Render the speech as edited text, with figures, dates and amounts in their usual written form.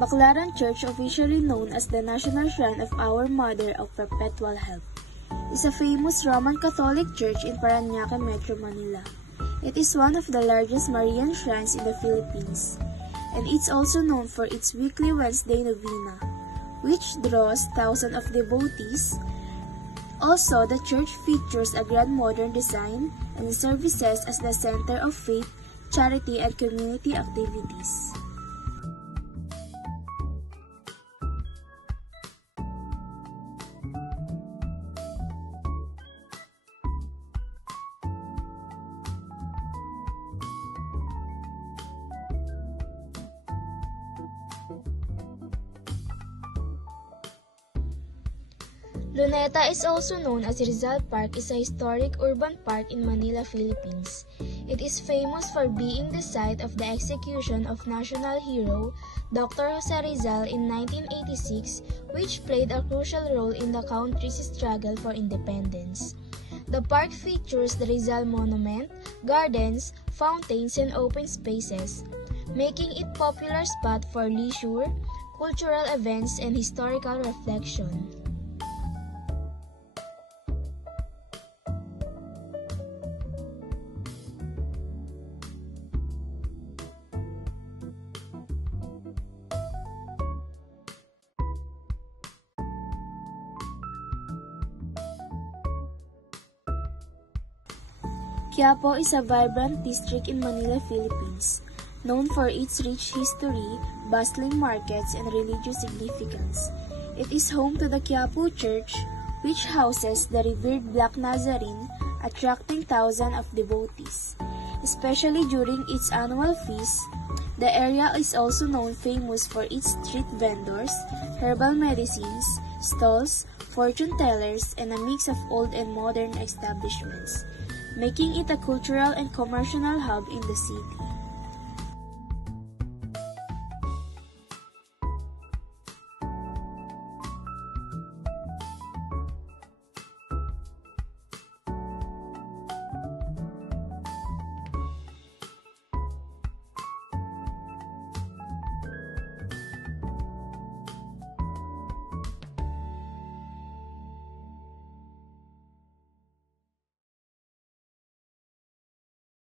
Baclaran Church, officially known as the National Shrine of Our Mother of Perpetual Help, is a famous Roman Catholic church in Parañaque, Metro Manila. It is one of the largest Marian shrines in the Philippines, and it's also known for its weekly Wednesday novena, which draws thousands of devotees. Also, the church features a grand modern design and services as the center of faith, charity, and community activities. Luneta is also known as Rizal Park, is a historic urban park in Manila, Philippines. It is famous for being the site of the execution of national hero Dr. Jose Rizal in 1986, which played a crucial role in the country's struggle for independence. The park features the Rizal Monument, gardens, fountains, and open spaces, making it a popular spot for leisure, cultural events, and historical reflection. Quiapo is a vibrant district in Manila, Philippines, known for its rich history, bustling markets, and religious significance. It is home to the Quiapo Church, which houses the revered Black Nazarene, attracting thousands of devotees. Especially during its annual feast, the area is also famous for its street vendors, herbal medicines, stalls, fortune tellers, and a mix of old and modern establishments, making it a cultural and commercial hub in the city.